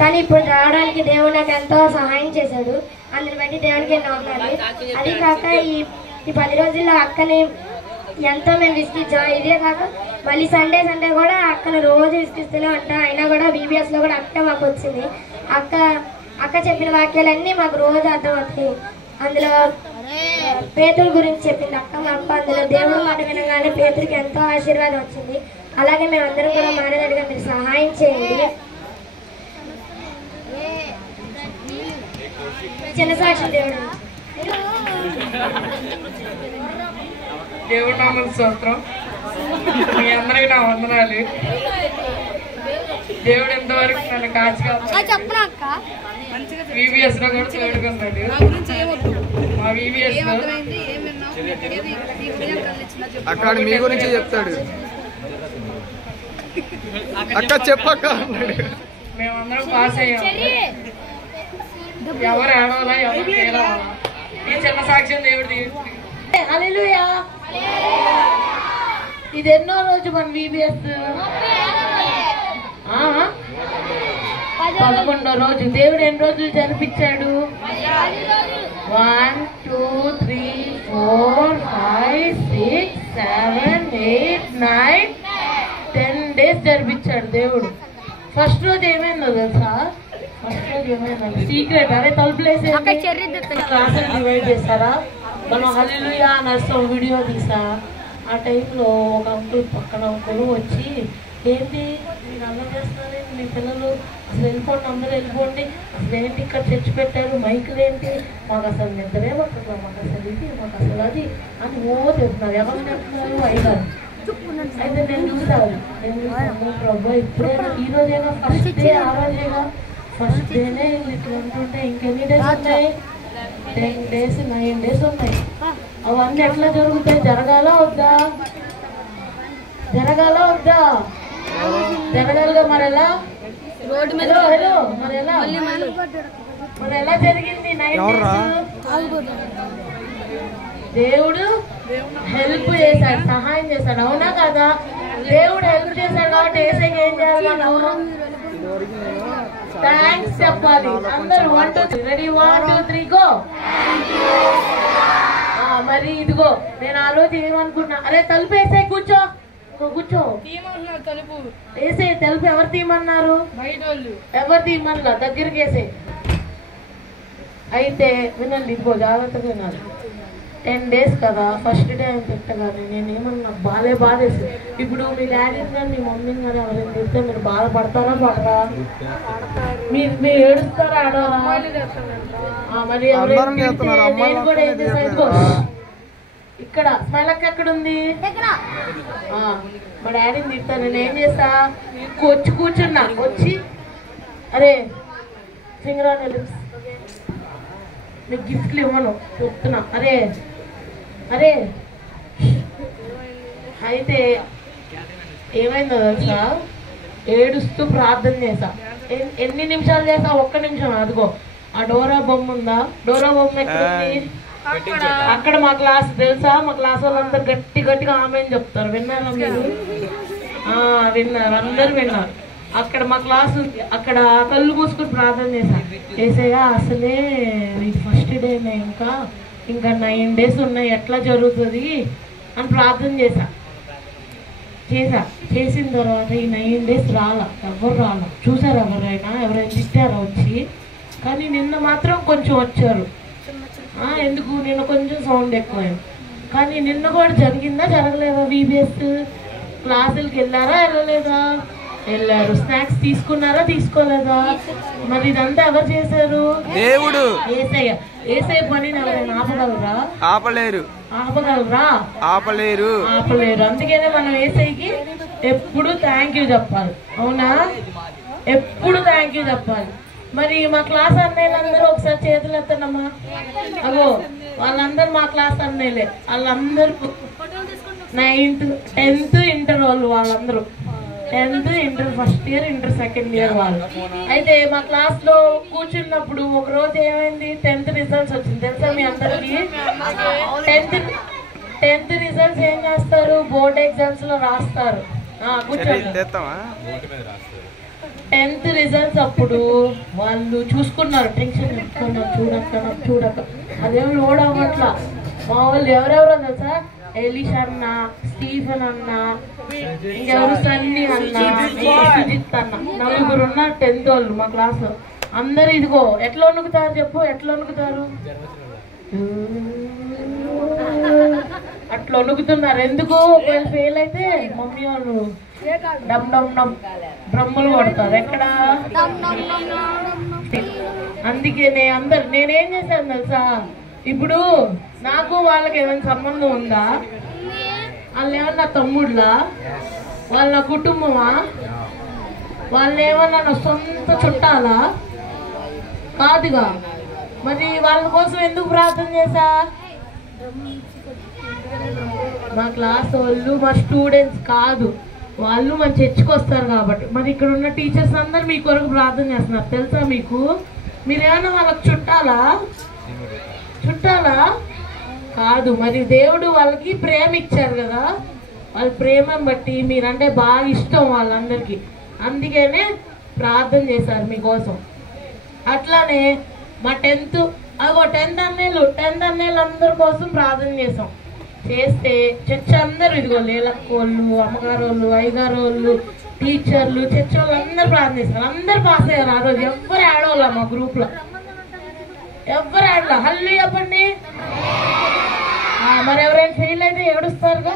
కానీ ఇప్పుడు రావడానికి దేవుడు నాకు ఎంతో సహాయం చేశాడు. అందుని బట్టి దేవుడికి ఎన్నో వందనాలు. అది కాక ఈ 10 రోజుల్లో అక్కని ఎంతో మేము విసిగించాం. ఇదే కాక మళ్ళీ సండే కూడా అక్కను రోజు విసిగిస్తూనే ఉంటాం. అయినా కూడా బీబీఎస్లో కూడా అక్క మాకు వచ్చింది. అక్క చెప్పిన వాక్యాలన్నీ మాకు రోజు అర్థమవుతాయి. అందులో పేతురు గురించి చెప్పింది అక్క మాకు. అందులో దేవుడు మాట వినగానే పేతురికి ఎంతో ఆశీర్వాదం వచ్చింది. అలాగే మేమందరం కూడా మానేదడిగా మీరు సహాయం చేయండి. చిన్న సాక్షి దేవుడు నామం స్తోత్రం. మీ అందరికీ నా వందనాలు. దేవుడు ఎంతవరకు నన్ను కాచిగా VBS లో కూడా తోడుకున్నాడు. మా VBS లో అక్కడ మీ గురించి చెప్తాడు. అక్క చెప్పక్క. మేమందరం పాస్ అయ్యాం. ఎవరు ఆడవాలా ఎవరు తేలవాలా ఈ చిన్న సాక్ష్యం దేవుడి. హల్లెలూయా. ఇది ఎన్నో రోజు మన VBS 11వ రోజు. దేవుడు ఎన్ని రోజులు జరిపించాడు? 1 2 3 4 5 6 7 8 9 10 days జరిపించాడు దేవుడు. ఫస్ట్ రోజు ఏమైందో తెలుసా? ఫస్ట్ రోజు ఏమైందో సీక్రెట్. అరే తలుపులేసే క్లాసులు డివైడ్ చేస్తారా? మనం హల్లెలూయా నర్సం వీడియో తీసా. ఆ టైంలో ఒక అంకుల్ పక్కన అంకులు వచ్చి, ఏంటి మీరు అన్నం చేస్తున్నారేంటి మీ పిల్లలు? అసలు వెళ్ళిపోండి, అందరూ వెళ్ళిపోండి. అసలు ఏంటి ఇక్కడ చర్చి పెట్టారు, మైకులు ఏంటి? మాకు అసలు నిద్రే పడుతుందా, మాకు అసలు ఇది, మాకు అసలు అది అని చెప్తున్నారు. ఎవరు చెప్తున్నారు? అయ్యారు. అయితే నేను చూసాను ప్రభు ఇప్పుడైనా ఈ రోజేనా ఫస్ట్ డే? ఆ రోజేగా ఫస్ట్ డేనే ఇట్లా ఉంటుంటే ఇంకెన్ని డేస్ ఉన్నాయి? 10 days 9 days ఉన్నాయి. అవన్నీ ఎట్లా జరుగుతాయి? జరగాల వద్దా? జరగాలిగా. మరి ఎలా? హలో మరి ఎలా జరిగింది 9 days? దేవుడు హెల్ప్ చేశాడు, సహాయం చేశాడు. అవునా కదా? దేవుడు హెల్ప్ చేశాడు కాబట్టి ఏసైకి ఏం చేయాలి? మనం థ్యాంక్స్ చెప్పాలి. అందరూ 1 2 3 రెడీ 1 2 3 గో. మరి ఇదిగో నేను ఆ రోజు ఏమనుకున్నా, అరే తలుపు వేసే కూర్చో వేసే. తలుపు ఎవరు తీయమన్నారు? ఎవరు తీయమన్నా? దగ్గరికి వేసే. అయితే వినండి, ఇదిగో జాగ్రత్తగా వినాలి. 10 days కదా, ఫస్ట్ డే అని పెట్టగానే నేనేమన్నా బాధేసి. ఇప్పుడు మీ డాడీ గారు మీ మమ్మీ గారు ఎవరైనా చెప్తే మీరు బాధపడతారా పడరా? మీరు ఏడుస్తారా ఆడవారా? మరి నేను కూడా ఏం చేసా, ఇక్కడ స్మైలక్ ఎక్కడుంది? మా డాడీని తిడతా. నేను ఏం చేస్తా, వచ్చి కూర్చున్నా. వచ్చి అరే సింగరాని నీకు గిఫ్ట్లు ఇవ్వను చెప్తున్నా. అరే అయితే ఏమైందో తెలుసా? ఏడుస్తూ ప్రార్థన చేసా. ఎన్ని నిమిషాలు చేసా? 1 నిమిషం. అదిగో ఆ డోరా బొమ్మ ఉందా? డోరా బొమ్మ ఎక్కడుంది? అక్కడ మా క్లాస్ తెలుసా? మా క్లాస్ వాళ్ళందరూ గట్టిగా ఆమె అని చెప్తారు. విన్నారా మీరు? విన్నారు, అందరు విన్నారు. అక్కడ మా క్లాసు అక్కడ కళ్ళు మూసుకుని ప్రార్థన చేసా. అసలే ఇది ఫస్ట్ డేనే, ఇంకా 9 days ఉన్నాయి, ఎట్లా జరుగుతుంది అని ప్రార్థన చేసిన తర్వాత ఈ 9 days ఎవరు రాలా. చూసారు ఎవరైనా తిట్టారా వచ్చి? కానీ నిన్న మాత్రం కొంచెం వచ్చారు. ఎందుకు? నిన్న కొంచెం సౌండ్ ఎక్కువైంది. కానీ నిన్న కూడా జరిగిందా జరగలేదా? VBS క్లాసులకి వెళ్ళారా వెళ్ళలేదా? వెళ్ళారు. స్నాక్స్ తీసుకున్నారా తీసుకోలేదా? మరి ఇదంతా ఎవరు చేశారు? దేవుడు. ఏసయ్య పనిని ఎవరైనా ఆపగలరా? ఆపలేరు. అందుకనే మనం ఏసయ్యకి ఎప్పుడు థ్యాంక్ యూ చెప్పాలి. అవునా? ఎప్పుడు థ్యాంక్ యూ చెప్పాలి. మరి మా క్లాస్ అన్నయ్యలందరూ ఒకసారి చేతులు ఎత్తనమ్మా. అగో వాళ్ళందరూ మా క్లాస్ అన్నయ్యలే. వాళ్ళందరూ 9th 10th ఇంటర్ వాళ్ళందరూ 10th inter first year, inter second year వాళ్ళు. అయితే మా క్లాస్ లో కూర్చున్నప్పుడు ఒక రోజు ఏమైంది? 10th రిజల్ట్స్ వచ్చింది. తెలుసా మీ అందరికి? 10th రిజల్ట్స్ ఏం చేస్తారు? బోర్డ్ ఎగ్జామ్స్ లో రాస్తారు. కూర్చోండి. 10th రిజల్ట్స్ అప్పుడు వాళ్ళు చూసుకున్నారు, టెన్షన్ చూడక అదేమో లోడ్ అవ్వట్లా. మా వాళ్ళు ఎవరెవరో తెలుసా, ఎలిష్ అన్న, స్టీఫెన్ అన్న, ఇంకెవరు సన్నీ అన్న, సుజిత్ అన్న, 4 ఉన్నారు 10th వాళ్ళు మా క్లాస్. అందరు ఇదిగో ఎట్లా వణుకుతారు చెప్పు, ఎట్లా వణుకుతారు? అట్లా వణుకుతున్నారు. ఎందుకు? ఒకవేళ ఫెయిల్ అయితే మమ్మీ వాళ్ళు డమ్ డమ్ డమ్ బ్రహ్మలు కొడతారు. ఎక్కడ? అందుకే నేనేం చేశాను తెలుసా, ఇప్పుడు నాకు వాళ్ళకి ఏమైనా సంబంధం ఉందా? వాళ్ళు ఏమన్నా తమ్ముళ్ళా? వాళ్ళ కుటుంబమా? వాళ్ళు ఏమన్నా నా సొంత చుట్టాలా? కాదుగా. మరి వాళ్ళ కోసం ఎందుకు ప్రార్థన చేశా? మా క్లాస్ వాళ్ళు మా స్టూడెంట్స్ కాదు, వాళ్ళు మన చర్చికి వస్తారు కాబట్టి. మరి ఇక్కడ ఉన్న టీచర్స్ అందరు మీ కొరకు ప్రార్థన చేస్తున్నారు తెలుసా మీకు? మీరేమన్నా వాళ్ళకి చుట్టాలా? కాదు. మరి దేవుడు వాళ్ళకి ప్రేమ ఇచ్చారు కదా, వాళ్ళ ప్రేమను బట్టి మీరంటే బాగా ఇష్టం వాళ్ళందరికీ, అందుకనే ప్రార్థన చేశారు మీకోసం. అట్లానే మా 10th అన్నయ్యలు అందరి కోసం ప్రార్థన చేసాం. చేస్తే చర్చ్ అందరూ ఇదిగో లేలక్కోళ్ళు, అమ్మగారు వాళ్ళు, అయ్యగారు వాళ్ళు, టీచర్లు, చర్చ్ వాళ్ళు అందరూ ప్రార్థన చేస్తారు. అందరు పాస్ అయ్యారు ఆ రోజు. ఎవ్వరు ఆడవాళ్ళ మా గ్రూప్ లో ఎవ్వరు ఆడలా. హల్లు చెప్పండి. మరి ఎవరైనా ఫెయిల్ అయితే ఏడుస్తారుగా.